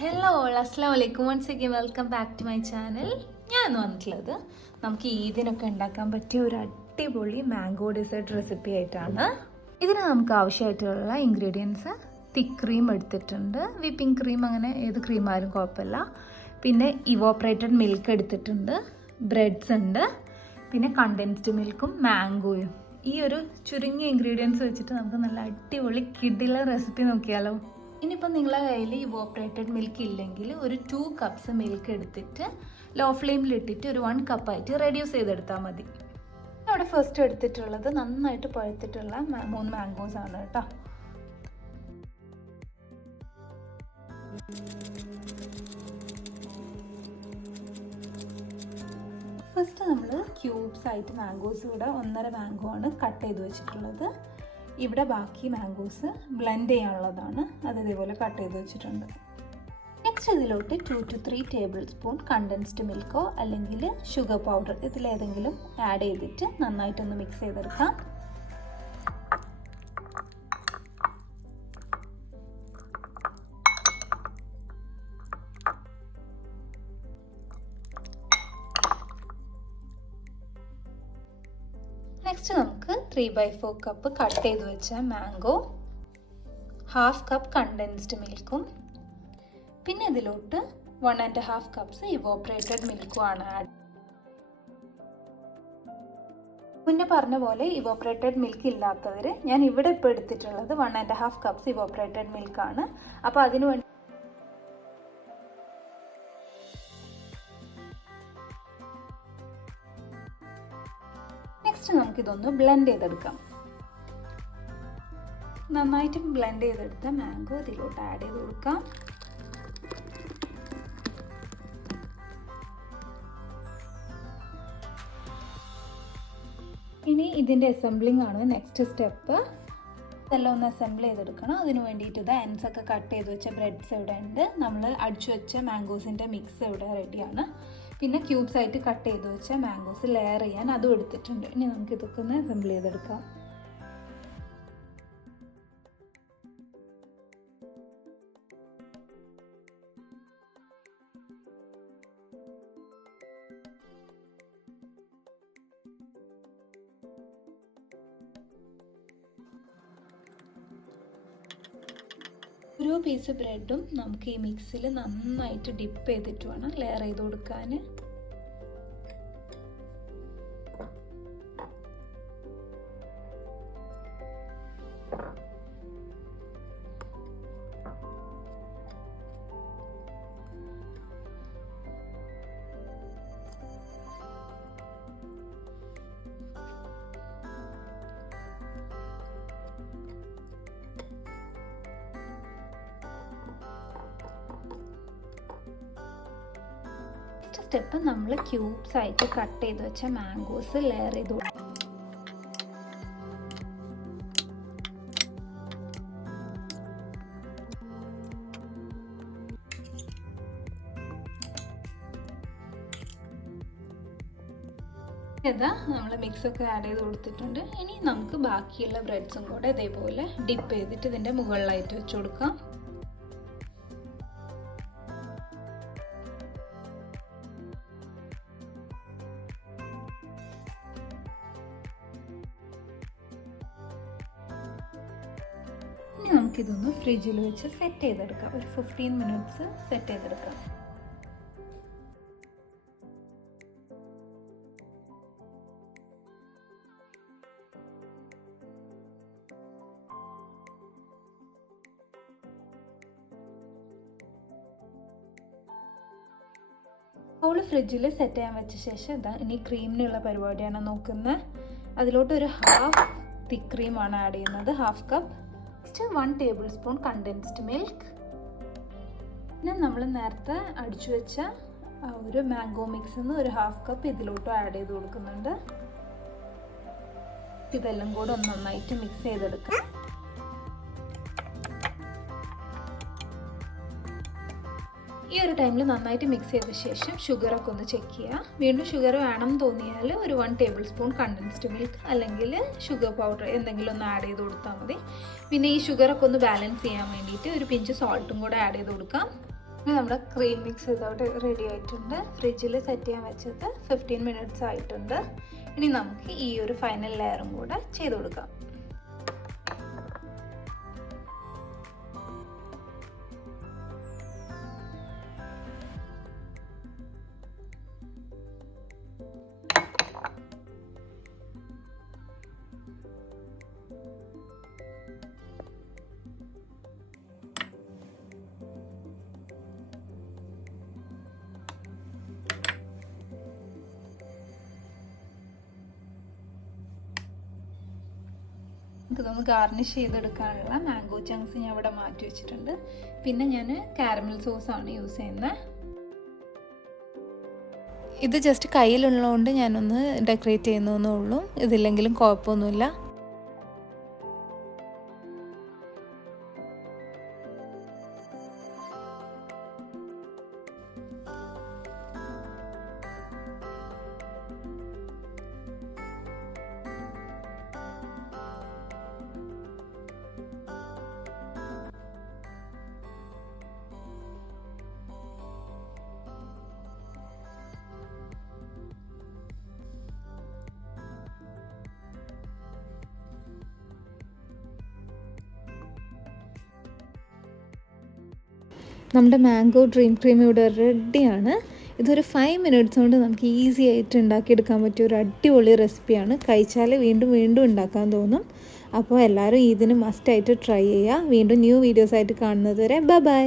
Hello all അസ്സാം വലൈക്കും. Once again welcome back to my channel. ഞാൻ വന്നിട്ടുള്ളത് നമുക്ക് ഈദിനൊക്കെ ഉണ്ടാക്കാൻ പറ്റിയ ഒരു അടിപൊളി മാംഗോ ഡെസേർട്ട് റെസിപ്പി ആയിട്ടാണ്. ഇതിന് നമുക്ക് ആവശ്യമായിട്ടുള്ള ഇൻഗ്രീഡിയൻസ് തിക്ക് ക്രീം എടുത്തിട്ടുണ്ട്, വിപ്പിംഗ് ക്രീം, അങ്ങനെ ഏത് ക്രീമായാലും കുഴപ്പമില്ല. പിന്നെ ഇവോപ്പറേറ്റഡ് മിൽക്ക് എടുത്തിട്ടുണ്ട്, ബ്രെഡ്സ് ഉണ്ട്, പിന്നെ കണ്ടൻസ്ഡ് മിൽക്കും മാംഗോയും. ഈ ഒരു ചുരുങ്ങിയ ഇൻഗ്രീഡിയൻസ് വെച്ചിട്ട് നമുക്ക് നല്ല അടിപൊളി കിഡിലെ റെസിപ്പി നോക്കിയാലോ. ഇനിയിപ്പോൾ നിങ്ങളെ കയ്യിൽ ഇവോപ്പറേറ്റഡ് മിൽക്ക് ഇല്ലെങ്കിൽ ഒരു 2 കപ്സ് മിൽക്ക് എടുത്തിട്ട് ലോ ഫ്ലെയിമിലിട്ടിട്ട് ഒരു 1 കപ്പായിട്ട് റെഡ്യൂസ് ചെയ്തെടുത്താൽ മതി. അവിടെ ഫസ്റ്റ് എടുത്തിട്ടുള്ളത് നന്നായിട്ട് പഴുത്തിട്ടുള്ള 3 മാംഗോസ് ആണ് കേട്ടോ. ഫസ്റ്റ് നമ്മൾ ക്യൂബ്സ് ആയിട്ട് മാംഗോസ് ഇവിടെ 1.5 മാംഗോ ആണ് കട്ട് ചെയ്ത് വെച്ചിട്ടുള്ളത്. ഇവിടെ ബാക്കി മാംഗോസ് ബ്ലെൻഡ് ചെയ്യാനുള്ളതാണ്, അത് ഇതേപോലെ കട്ട് ചെയ്ത് വെച്ചിട്ടുണ്ട്. നെക്സ്റ്റ് ഇതിലോട്ട് 2 to 3 ടേബിൾ സ്പൂൺ കണ്ടൻസ്ഡ് മിൽക്കോ അല്ലെങ്കിൽ ഷുഗർ പൗഡർ ഇതിലേതെങ്കിലും ആഡ് ചെയ്തിട്ട് നന്നായിട്ടൊന്ന് മിക്സ് ചെയ്തെടുക്കാം. നെക്സ്റ്റ് നമുക്ക് 3/4 കപ്പ് കട്ട് ചെയ്ത് വെച്ച മാംഗോ, 1/2 കപ്പ് കണ്ടൻസ്ഡ് മിൽക്കും, പിന്നെ ഇതിലോട്ട് 1.5 കപ്സ് ഇവോപ്പറേറ്റഡ് മിൽക്കും ആണ് ആഡ്. മുന്നേ പറഞ്ഞ പോലെ ഇവോപ്പറേറ്റഡ് മിൽക്ക് ഇല്ലാത്തവർ ഞാൻ ഇവിടെ ഇപ്പോൾ എടുത്തിട്ടുള്ളത് 1.5 കപ്സ് ഇവോപ്പറേറ്റഡ് മിൽക്കാണ്. അപ്പോൾ അതിനു വേണ്ടി നെക്സ്റ്റ് നമുക്കിതൊന്ന് ബ്ലെൻഡ് ചെയ്തെടുക്കാം. നന്നായിട്ട് ബ്ലെൻഡ് ചെയ്തെടുത്ത മാംഗോ ഇതിലോട്ട് ആഡ് ചെയ്ത് കൊടുക്കാം. ഇനി ഇതിൻ്റെ അസംബ്ലിംഗ് ആണ് നെക്സ്റ്റ് സ്റ്റെപ്പ്. ഇതെല്ലാം ഒന്ന് അസംബിൾ ചെയ്തെടുക്കണം. അതിന് വേണ്ടിയിട്ട് ഇത് എൻഡ്സ് ഒക്കെ കട്ട് ചെയ്ത് വെച്ച ബ്രെഡ്സ് ഇവിടെ ഉണ്ട്, നമ്മൾ അടിച്ചു വെച്ച മാംഗോസിൻ്റെ മിക്സ് ഇവിടെ റെഡിയാണ്, പിന്നെ ക്യൂബ്സ് ആയിട്ട് കട്ട് ചെയ്ത് വെച്ച മാംഗോസ് ലെയർ ചെയ്യാൻ അതും എടുത്തിട്ടുണ്ട്. ഇനി നമുക്ക് ഇതൊക്കെ ഒന്ന് അസംബിൾ ചെയ്തെടുക്കാം. ഓരോ പീസ് ബ്രെഡും നമുക്ക് ഈ മിക്സിൽ നന്നായിട്ട് ഡിപ്പ് ചെയ്തിട്ട് വേണം ലെയർ ചെയ്ത് കൊടുക്കാൻ. സ്റ്റെപ്പ് നമ്മൾ ക്യൂബ്സ് ആയിട്ട് കട്ട് ചെയ്ത് വെച്ച മാംഗോസ് ലെയർ ചെയ്ത് കൊടുക്കും. ഇതാ നമ്മൾ മിക്സൊക്കെ ആഡ് ചെയ്ത് കൊടുത്തിട്ടുണ്ട്. ഇനി നമുക്ക് ബാക്കിയുള്ള ബ്രെഡ്സും കൂടെ ഇതേപോലെ ഡിപ്പ് ചെയ്തിട്ട് ഇതിൻ്റെ മുകളിലായിട്ട് വെച്ച് കൊടുക്കാം. ഇനി നമുക്കിതൊന്ന് ഫ്രിഡ്ജിൽ വെച്ച് സെറ്റ് ചെയ്തെടുക്കാം. ഒരു 15 മിനിറ്റ്സ് സെറ്റ് ചെയ്തെടുക്കാം. ബൗൾ ഫ്രിഡ്ജിൽ സെറ്റ് ചെയ്യാൻ വെച്ച ശേഷം ഇതാ ഇനി ക്രീമിനുള്ള പരിപാടിയാണ് നോക്കുന്നത്. അതിലോട്ട് ഒരു 1/2 തിക്ക് ക്രീമാണ് ആഡ് ചെയ്യുന്നത്, 1/2 cup. 1 table spoon condensed milk, പിന്നെ നമ്മൾ നേരത്തെ അടിച്ചു വെച്ച ഒരു മാംഗോ മിക്സിൽ നിന്ന് ഒരു 1/2 കപ്പ് ഇതിലോട്ടും ആഡ് ചെയ്ത് കൊടുക്കുന്നുണ്ട്. ഇതെല്ലാം കൂടെ ഒന്ന് നന്നായിട്ട് മിക്സ് ചെയ്തെടുക്കാം. ഈ ഒരു ടൈമിൽ നന്നായിട്ട് മിക്സ് ചെയ്ത ശേഷം ഷുഗറൊക്കെ ഒന്ന് ചെക്ക് ചെയ്യുക. വീണ്ടും ഷുഗർ വേണം തോന്നിയാൽ ഒരു 1 ടേബിൾ സ്പൂൺ കണ്ടൻസ്ഡ് മിൽക്ക് അല്ലെങ്കിൽ ഷുഗർ പൗഡർ എന്തെങ്കിലും ഒന്ന് ആഡ് ചെയ്ത് കൊടുത്താൽ മതി. പിന്നെ ഈ ഷുഗറൊക്കെ ഒന്ന് ബാലൻസ് ചെയ്യാൻ വേണ്ടിയിട്ട് ഒരു പിഞ്ച് സോൾട്ടും കൂടെ ആഡ് ചെയ്ത് കൊടുക്കാം. ഇനി നമ്മുടെ ക്രീം മിക്സ് ഇതോടെ റെഡി ആയിട്ടുണ്ട്. ഫ്രിഡ്ജിൽ സെറ്റ് ചെയ്യാൻ വെച്ചത് 15 മിനിറ്റ്സ് ആയിട്ടുണ്ട്. ഇനി നമുക്ക് ഈ ഒരു ഫൈനൽ ലെയറും കൂടെ ചെയ്ത് കൊടുക്കാം. ഇതൊന്ന് ഗാർണിഷ് ചെയ്തെടുക്കാനുള്ള മാംഗോ ചങ്ക്സ് ഞാൻ ഇവിടെ മാറ്റി വെച്ചിട്ടുണ്ട്. പിന്നെ ഞാൻ കാരമൽ സോസാണ് യൂസ് ചെയ്യുന്നത്. ഇത് ജസ്റ്റ് കയ്യിലുള്ളതുകൊണ്ട് ഞാനൊന്ന് ഡെക്കറേറ്റ് ചെയ്യുന്നേ ഉള്ളൂ. ഇതില്ലെങ്കിലും കുഴപ്പമൊന്നുമില്ല. നമ്മുടെ മാംഗോ ഡ്രീം ക്രീം ഇവിടെ റെഡിയാണ്. ഇതൊരു 5 മിനിറ്റ്സ് കൊണ്ട് നമുക്ക് ഈസി ആയിട്ട് ഉണ്ടാക്കിയെടുക്കാൻ പറ്റിയ ഒരു അടിപൊളി റെസിപ്പിയാണ്. കഴിച്ചാൽ വീണ്ടും വീണ്ടും ഉണ്ടാക്കാൻ തോന്നും. അപ്പോൾ എല്ലാവരും ഇതിന് മസ്റ്റായിട്ട് ട്രൈ ചെയ്യുക. വീണ്ടും ന്യൂ വീഡിയോസായിട്ട് കാണുന്നത് വരെ ബൈ.